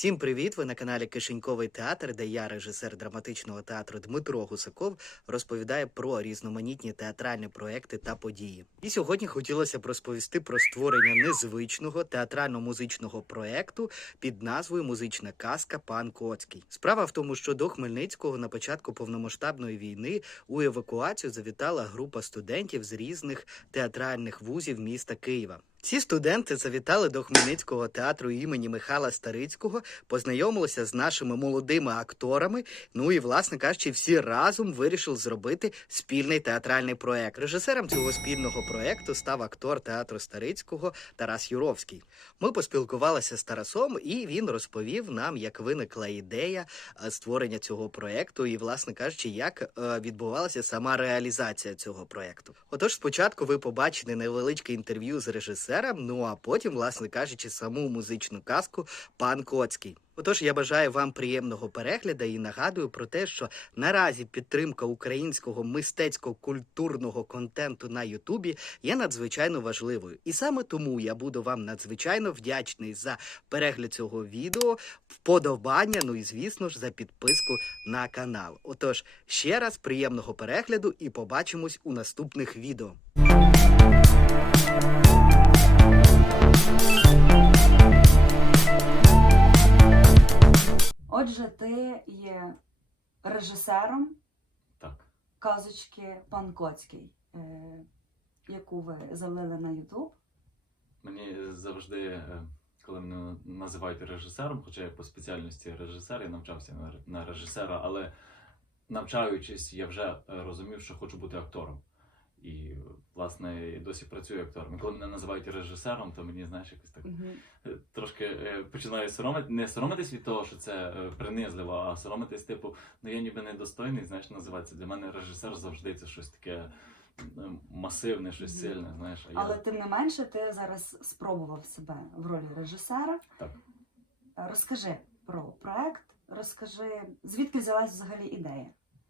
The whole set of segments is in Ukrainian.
Всім привіт! Ви на каналі Кишеньковий театр, де я, режисер драматичного театру Дмитро Гусаков, розповідаю про різноманітні театральні проекти та події. І сьогодні хотілося б розповісти про створення незвичного театрально-музичного проекту під назвою Музична казка Пан Коцький. Справа в тому, що до Хмельницького на початку повномасштабної війни у евакуацію завітала група студентів з різних театральних вузів міста Києва. Ці студенти завітали до Хмельницького театру імені Михайла Старицького, познайомилися з нашими молодими акторами. Ну і, власне кажучи, всі разом вирішили зробити спільний театральний проект. Режисером цього спільного проекту став актор театру Старицького Тарас Юровський. Ми поспілкувалися з Тарасом, і він розповів нам, як виникла ідея е, створення цього проекту, і, власне кажучи, як е, відбувалася сама реалізація цього проекту. Отож, спочатку ви побачите невеличке інтерв'ю з режисером, ну а потім, власне кажучи, саму музичну казку Пан Коцький. Отож, я бажаю вам приємного перегляду і нагадую про те, що наразі підтримка українського мистецько-культурного контенту на Ютубі є надзвичайно важливою. І саме тому я буду вам надзвичайно вдячний за перегляд цього відео, вподобання, ну і звісно ж за підписку на канал. Отож, ще раз приємного перегляду і побачимось у наступних відео. Отже, ти є режисером Так. казочки Пан Коцький, е, яку ви залили на Ютуб. Мені завжди, е, коли мене називають режисером, хоча я по спеціальності режисер, я навчався на на режисера, але навчаючись, я вже е, розумів, що хочу бути актором. І, власне, досі працюю актором. І коли мене називають режисером, то мені, знаєш, якось так е, трошки е, починаю соромити, не соромитись від того, що це е, принизливо, а соромитись, типу, ну я ніби недостойний, знаєш, називатися. Для мене режисер завжди це щось таке масивне, щось Мгм. сильне, знаєш. А Але я... тим не менше, ти зараз спробував себе в ролі режисера. Так. Розкажи про проект, розкажи, звідки взялась взагалі ідея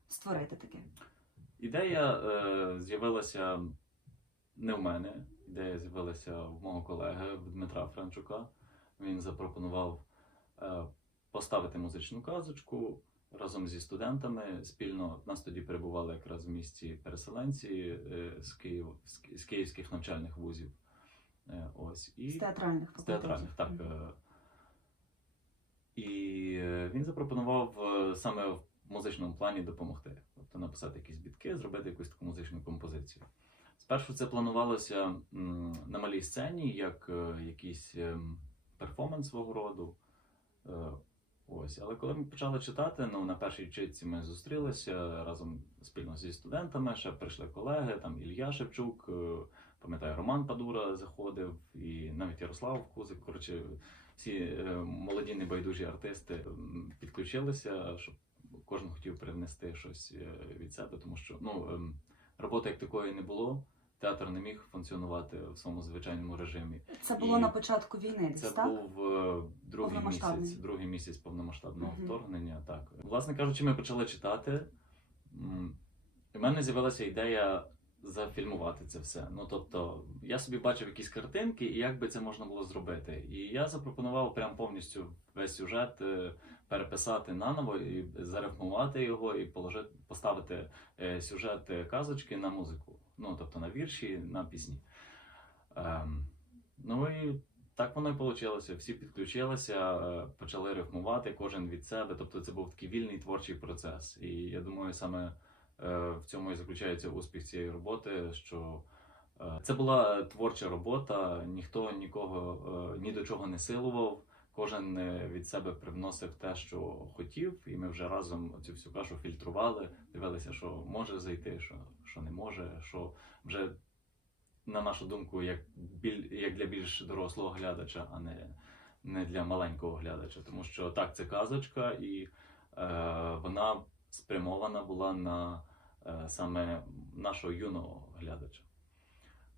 створити таке. Ідея е, з'явилася не в мене. Ідея з'явилася в мого колеги в Дмитра Франчука. Він запропонував е, поставити музичну казочку разом зі студентами. Спільно нас тоді перебували якраз в місті переселенці е, з, Київ, з, з київських навчальних вузів. Е, ось і З театральних з театральних, так. Е. І е, він запропонував е, саме музичному плані допомогти. Тобто написати якісь бітки, зробити якусь таку музичну композицію. Спершу це планувалося на малій сцені, як е, якийсь ем, перформанс свого роду. Е, Ось, але коли ми почали читати, ну на першій читці ми зустрілися разом спільно зі студентами. Ще прийшли колеги, там Ілля Шевчук, е, пам'ятаю, Роман Падура заходив, і навіть Ярослав Кузик. Коротше, всі е, молоді небайдужі артисти підключилися, щоб кожен хотів привнести щось е, від себе, тому що ну ем, роботи як такої не було. Театр не міг функціонувати в своєму звичайному режимі. Це було І на початку війни, Це так? був е, другий місяць, другий місяць повномасштабного Мгм. вторгнення. Так, власне кажучи, ми почали читати. У мене з'явилася ідея зафільмувати це все. Ну тобто, я собі бачив якісь картинки, і як би це можна було зробити. І я запропонував прям повністю весь сюжет е, переписати наново і зарифмувати його, і положити, поставити е, сюжет е, казочки на музику. Ну тобто на вірші, на пісні. Ем, ну і так воно і вийшло. Всі підключилися, почали рифмувати, кожен від себе. Тобто це був такий вільний творчий процес. І я думаю, саме в цьому і заключається успіх цієї роботи. Що е, це була творча робота, ніхто нікого е, ні до чого не силував. Кожен е, від себе привносив те, що хотів, і ми вже разом цю всю кашу фільтрували, дивилися, що може зайти, що, що не може, що вже на нашу думку, як біль як для більш дорослого глядача, а не, не для маленького глядача. Тому що так, це казочка, і е, вона спрямована була на е, саме нашого юного глядача.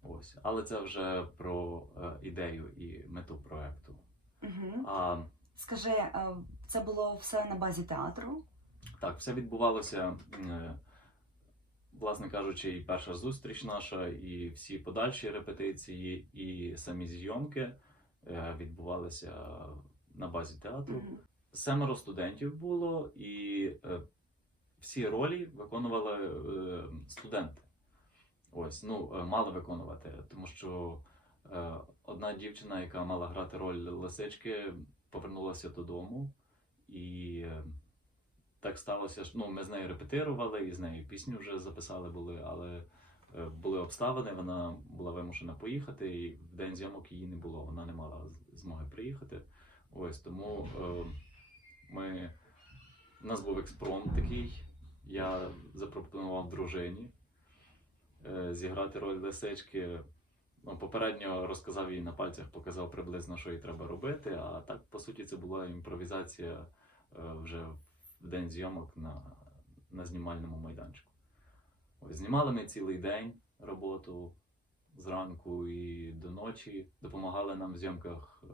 Ось. Але це вже про е, ідею і мету проекту. Угу. А Скажи, е, це було все на базі театру? Так, все відбувалося, е, власне кажучи, і перша зустріч наша, і всі подальші репетиції, і самі зйомки е, відбувалися на базі театру. Мгм. Семеро студентів було, і е, всі ролі виконували е, студенти. Ось, ну, е, мали виконувати, тому що е, одна дівчина, яка мала грати роль лисички, повернулася додому, і так сталося, що ну, ми з нею репетирували, і з нею пісню вже записали були, але були обставини, вона була вимушена поїхати, і в день зйомок її не було, вона не мала змоги приїхати. Ось тому ми. У нас був експромт такий. Я запропонував дружині е, зіграти роль лисички. Ну, попередньо розказав їй на пальцях, показав приблизно, що їй треба робити. А так, по суті, це була імпровізація е, вже в день зйомок на, на знімальному майданчику. Знімали ми цілий день роботу зранку і до ночі. Допомагали нам в зйомках е,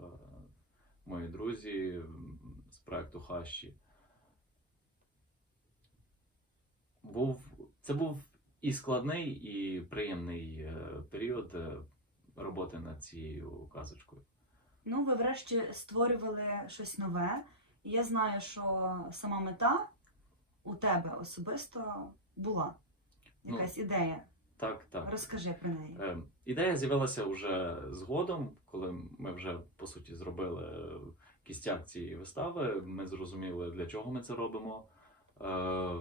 мої друзі з проекту Хащі. Був, це був і складний, і приємний е, період е, роботи над цією казочкою. Ну, ви врешті створювали щось нове. І я знаю, що сама мета у тебе особисто була. Ну, Якась ідея. Так, так. Розкажи про неї. Е, Ідея з'явилася вже згодом, коли ми вже по суті зробили кістяк цієї вистави. Ми зрозуміли, для чого ми це робимо. Е,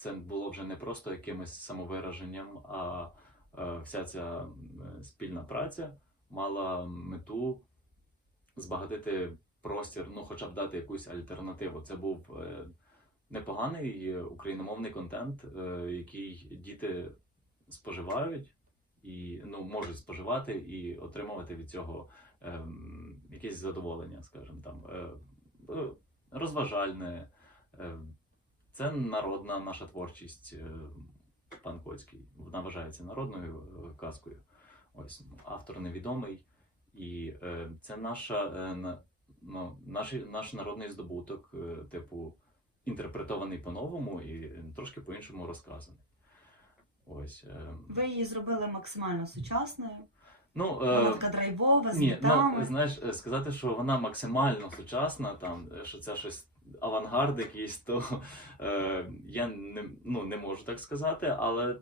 Це було вже не просто якимось самовираженням, а е, вся ця спільна праця мала мету збагатити простір, ну хоча б дати якусь альтернативу. Це був е, непоганий україномовний контент, е, який діти споживають і ну, можуть споживати і отримувати від цього якесь задоволення, скажімо там, розважальне. Це народна наша творчість. Е, пан Коцький. Вона вважається народною е, казкою. Ось автор невідомий. І е, це наша, е, на, ну, наш, наш народний здобуток, е, типу, інтерпретований по-новому і трошки по-іншому розказаний. Ось. Е, Ви її зробили максимально сучасною. ну, е, така драйвова, з ні, ну, знаєш, сказати, що вона максимально сучасна, там, що це щось авангард якийсь, то е, я не, ну, не можу так сказати, але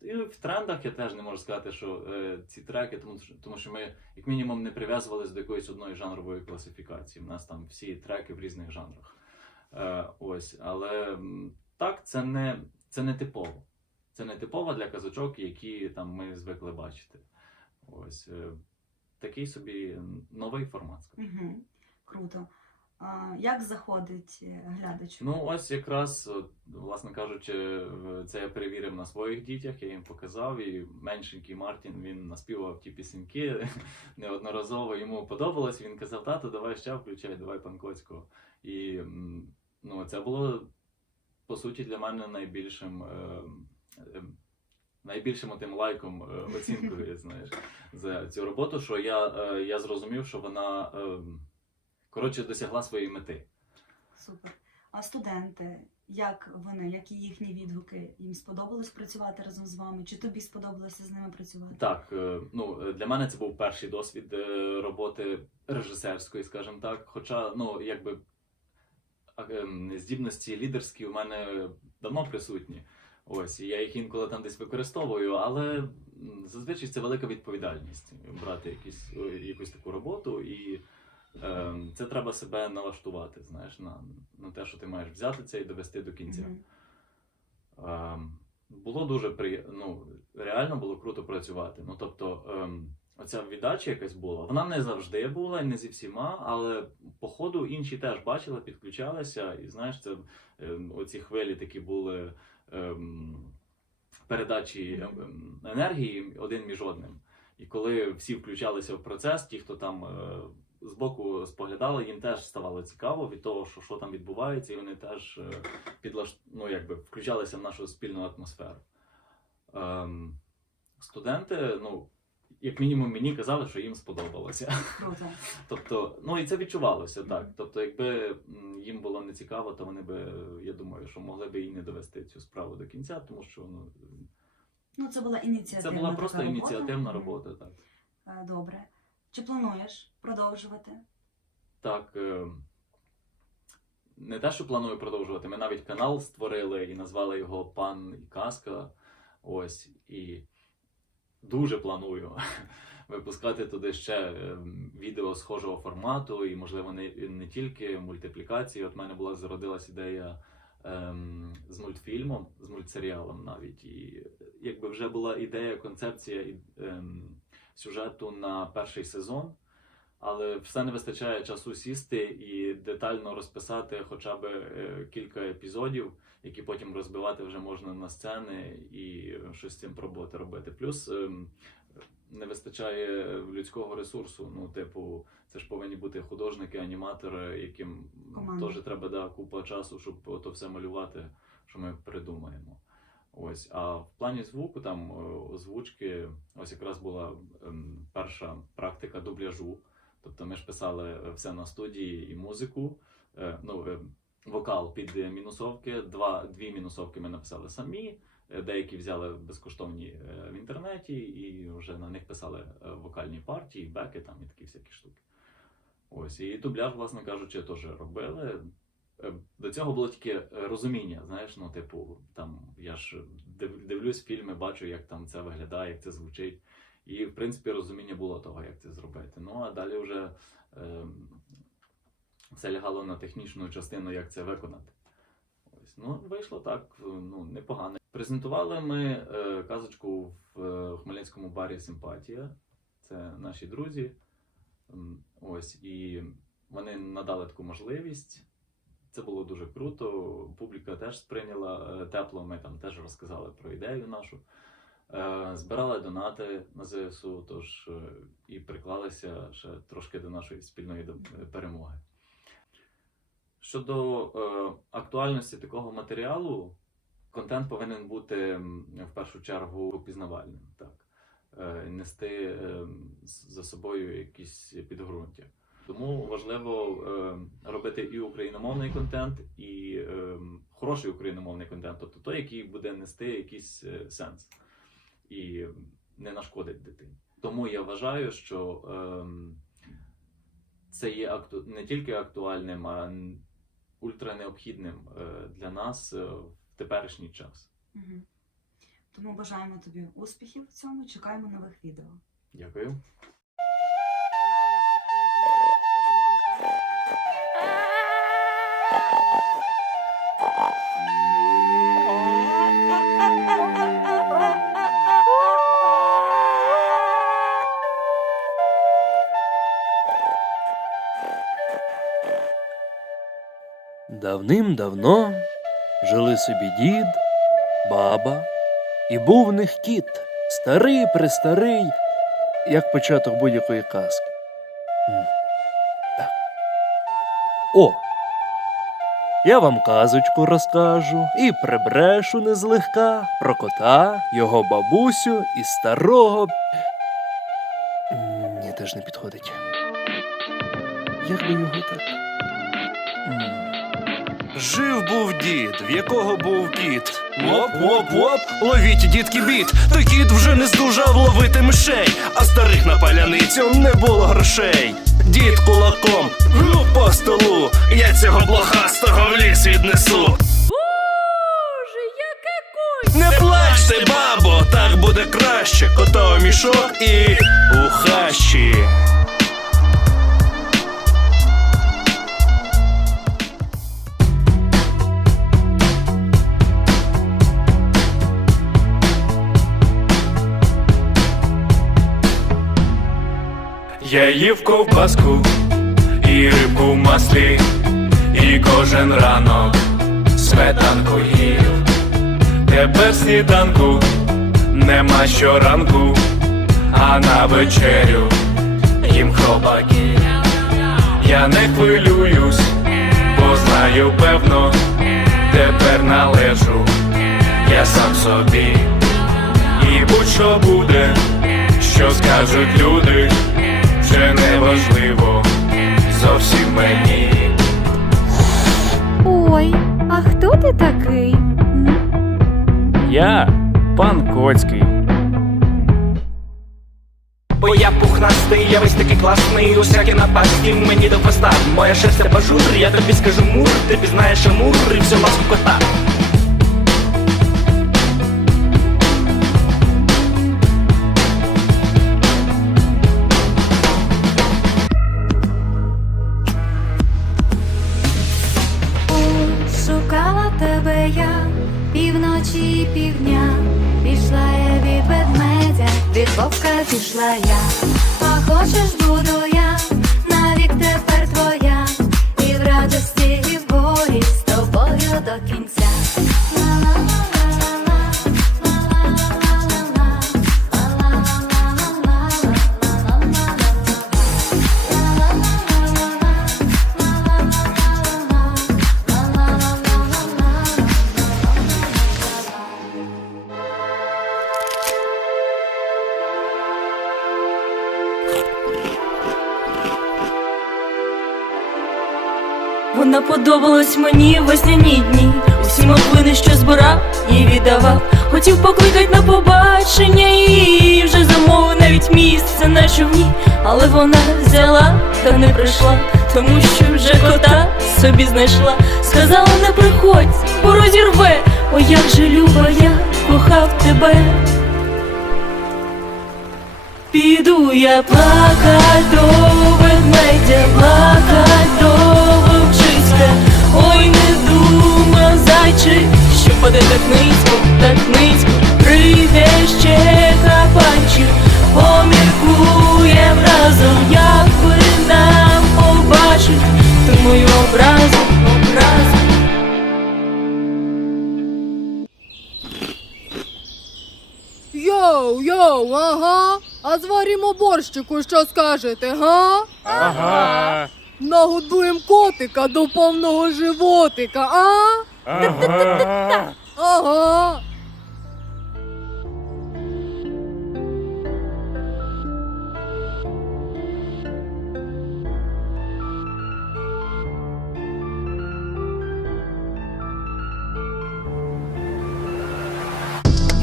і в трендах я теж не можу сказати, що е, ці треки, тому, тому що ми, як мінімум, не прив'язувалися до якоїсь одної жанрової класифікації. У нас там всі треки в різних жанрах. Е, ось, але так, це не, це не типово. Це не типово для казочок, які там ми звикли бачити. Ось е, такий собі новий формат. Угу. Круто. Як заходить е, глядач? Ну, ось якраз, от, власне кажучи, це я перевірив на своїх дітях, я їм показав, і меншенький Мартін він наспівав ті пісеньки неодноразово. Йому подобалось. Він казав: тато, давай ще включай, давай пан Коцького. І ну, це було по суті для мене найбільшим. Е, е, Найбільшим тим лайком е, оцінкою, знаєш, за цю роботу, що я, е, я зрозумів, що вона е, коротше досягла своєї мети. Супер. А студенти, як вони, які їхні відгуки? Їм сподобалось працювати разом з вами? Чи тобі сподобалося з ними працювати? Так, е, ну е, для мене це був перший досвід е, роботи режисерської, скажімо так. Хоча, ну, якби ем, здібності лідерські у мене давно присутні. Ось, я їх інколи там десь використовую, але зазвичай це велика відповідальність брати якісь, якусь таку роботу, і це треба себе налаштувати, знаєш, на, на те, що ти маєш взяти це і довести до кінця. Ем, було дуже приємно, ну, реально було круто працювати. Ну, тобто, ем, оця віддача якась була. Вона не завжди була і не зі всіма, але по ходу інші теж бачили, підключалися, і знаєш, це ем, оці хвилі такі були ем, передачі ем, енергії один між одним. І коли всі включалися в процес, ті, хто там е, збоку споглядали, їм теж ставало цікаво від того, що, що там відбувається, і вони теж е, підлаш... ну, якби, включалися в нашу спільну атмосферу. Ем, студенти, ну, як мінімум, мені казали, що їм сподобалося. Круто. Тобто, ну і це відчувалося так. Тобто, якби їм було не цікаво, то вони би, я думаю, що могли би і не довести цю справу до кінця, тому що ну, Ну, це була ініціативна це була просто така ініціативна робота. Так. Е, Добре. Чи плануєш продовжувати? так. е, Не те, що планую продовжувати. Ми навіть канал створили і назвали його Пан і Казка. Ось. І дуже планую випускати туди ще ем, відео схожого формату, і, можливо, не, не тільки мультиплікації. От в мене була зародилась ідея ем, з мультфільмом, з мультсеріалом навіть. І якби вже була ідея, концепція ем, сюжету на перший сезон. Але все не вистачає часу сісти і детально розписати хоча б е, кілька епізодів, які потім розбивати вже можна на сцени і щось з цим пробувати робити. Плюс ем, не вистачає людського ресурсу. Ну, типу, це ж повинні бути художники, аніматори, яким теж треба да, купа часу, щоб то все малювати, що ми придумаємо. Ось, а в плані звуку, там е, озвучки, ось якраз була ем, перша практика дубляжу. Тобто ми ж писали е, все на студії і музику, е, ну, вокал під мінусовки. Два, дві мінусовки ми написали самі, деякі взяли безкоштовні в інтернеті, і вже на них писали вокальні партії, беки там і такі всякі штуки. Ось, і дубляж, власне кажучи, теж робили. Е, До цього було тільки е, розуміння, знаєш, ну, типу, там я ж дивлюсь фільми, бачу, як там це виглядає, як це звучить. І, в принципі, розуміння було того, як це зробити. Ну, а далі вже е, все лягало на технічну частину, як це виконати. Ось. Ну, вийшло так, ну, непогано. Презентували ми е, казочку в е, Хмельницькому барі Симпатія. Це наші друзі. Ось, і вони надали таку можливість. Це було дуже круто. Публіка теж сприйняла е, тепло. Ми там теж розказали про ідею нашу. Е, Збирали донати на ЗСУ, тож е, і приклалися ще трошки до нашої спільної перемоги. Щодо е, актуальності такого матеріалу, контент повинен бути в першу чергу пізнавальним, так. Е, нести е, за собою якісь підґрунтя. Тому важливо е, робити і україномовний контент, і е, хороший україномовний контент, тобто той, який буде нести якийсь е, сенс і не нашкодить дитині. Тому я вважаю, що ем, це є акту... не тільки актуальним, а н- ультранеобхідним е, для нас е, в теперішній час. Мгм. Тому бажаємо тобі успіхів в цьому, чекаємо нових відео. Дякую. Давним-давно жили собі дід, баба, і був в них кіт, старий престарий, як початок будь-якої казки. Так. О! Я вам казочку розкажу і прибрешу не злегка про кота, його бабусю і старого. Ні, теж не підходить. Як би його так? Жив був дід, в якого був кіт. Воп, воп, воп, ловіть, дітки, біт. Той кіт вже не здужав ловити мишей, а старих на паляницю не було грошей. Дід кулаком гнув по столу. Я цього блохастого в ліс віднесу. Боже, яке куй! Не плачте, бабо, так буде краще. Котовий мішок і у хащі. Я їв ковбаску і рибку в маслі, і кожен ранок сметанку їв. Тепер сніданку нема щоранку, а на вечерю їм хробаки. Я не хвилююсь, бо знаю певно, тепер належу я сам собі. І будь-що буде, що скажуть люди, вже не важливо зовсім мені. Ой, а хто ти такий? Я пан Коцький. Бо я пухнастий, я весь такий класний, усякі напасті мені до хвоста. Моя шерсть бажур, я тобі скажу мур, ти пізнаєш амур і всю ласку кота. Півночі і півдня. Пішла я від ведмедя, від вовка пішла я. А хочеш буду я, навік тепер твоя. І в радості, і в горі з тобою до кінця. Вона подобалась мені весняні дні. Усі маклини, що збирав, їй віддавав. Хотів покликать на побачення і вже замовив навіть місце на човні. Але вона взяла та не прийшла, тому що вже кота собі знайшла. Сказала, не приходь, бо розірве. О, як же люба, я кохав тебе. Піду я плакать до ведмедя, плакать до дума, що паде так низько, так низько. Прийде ще кабанчик, поміркуєм разом, як би нам побачить, ту мою образу, образу. Йоу, йоу, ага. А зварімо борщику, що скажете, га? Ага. Нагодуєм котика до повного животика, а? Ага. Ага.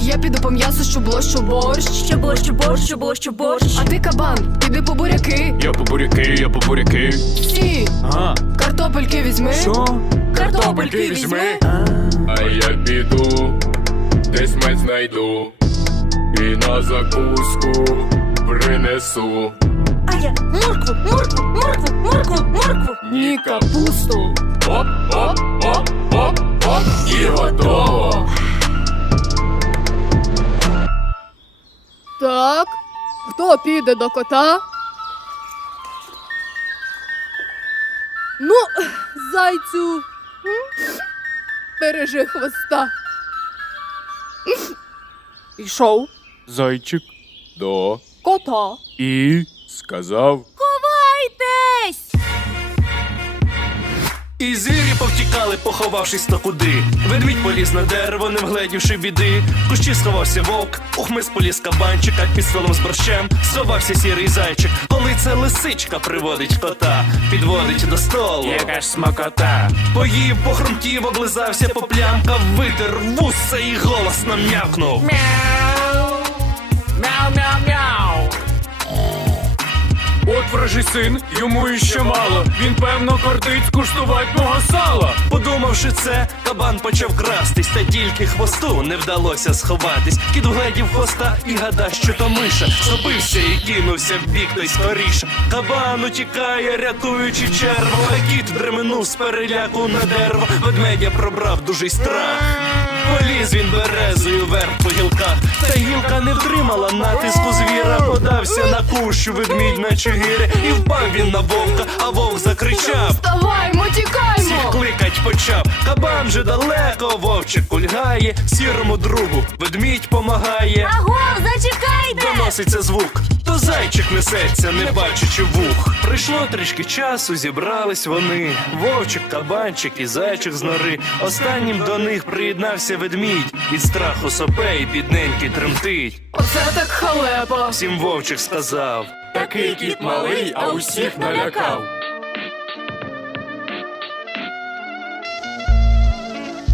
Я піду по м'ясу, що було, що борщ. Що борщ, що борщ, що борщ, що борщ. А ти кабан, піди по буряки. Я по буряки, я по буряки. Всі, Ага. картопельки візьми. Що? Картопельки візьми. А я піду, десь мать знайду. І на закуску принесу. А я моркву, моркву, моркву, моркву, моркву. Ні капусту. Оп, оп, оп, оп, оп. І готово. Так. Хто піде до кота? Ну, зайцю. Бережи хвоста. Ішов Зайчик. До. кота. І сказав. Ховайтесь! І звірі повтікали, поховавшись то куди. Ведмідь поліз на дерево, не вгледівши біди. В кущі сховався вовк, у хмиз поліз кабанчик, а під столом з борщем сховався сірий зайчик. Коли це лисичка приводить кота, підводить до столу. Яка ж смакота. Поїв, похрумтів, облизався, поплямкав, витер вуса і голосно м'явкнув. Мяу-мяу-мяу. От вражий син, йому іще мало. Він певно кортить скуштувати мого сала. Подумавши це, кабан почав крастись, та тільки хвосту не вдалося сховатись. Кіт вгледів хвоста і гада, що то миша. Зробився і кинувся в бік той скоріше. Кабан утікає, рятуючи черву, а кіт дременув з переляку на дерево. Ведмедя пробрав дужий страх. Поліз він березою вверх по гілках, та гілка не втримала натиску звіра, подався на кущу ведмідь на чигири, і впав він на вовка, а вовк закричав. Вставаймо, Всіх тікаймо! кликать почав, кабан же далеко, вовчик кульгає, сірому другу ведмідь помагає. Аго, зачекайте! Доноситься звук, то зайчик несеться, не бачачи вух. Прийшло трішки часу, зібрались вони. Вовчик, кабанчик і зайчик з нори. Останнім до них приєднався ведмідь. Від страху сопе і бідненький тремтить. Оце так халепа. Всім вовчик сказав. Такий кіт малий, а усіх налякав.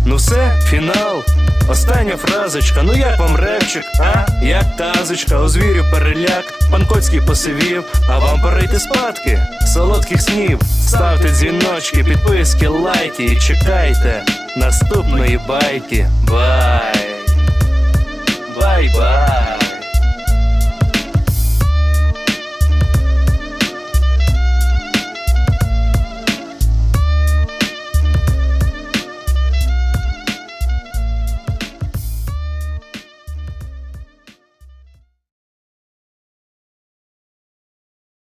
Ну все, фінал. Остання фразочка, ну як вам репчик, а? Як тазочка, у звірю переляк, пан Коцький посивів, а вам пора йти спадки, солодких снів, ставте дзвіночки, підписки, лайки і чекайте наступної байки. Бай! Бай-бай!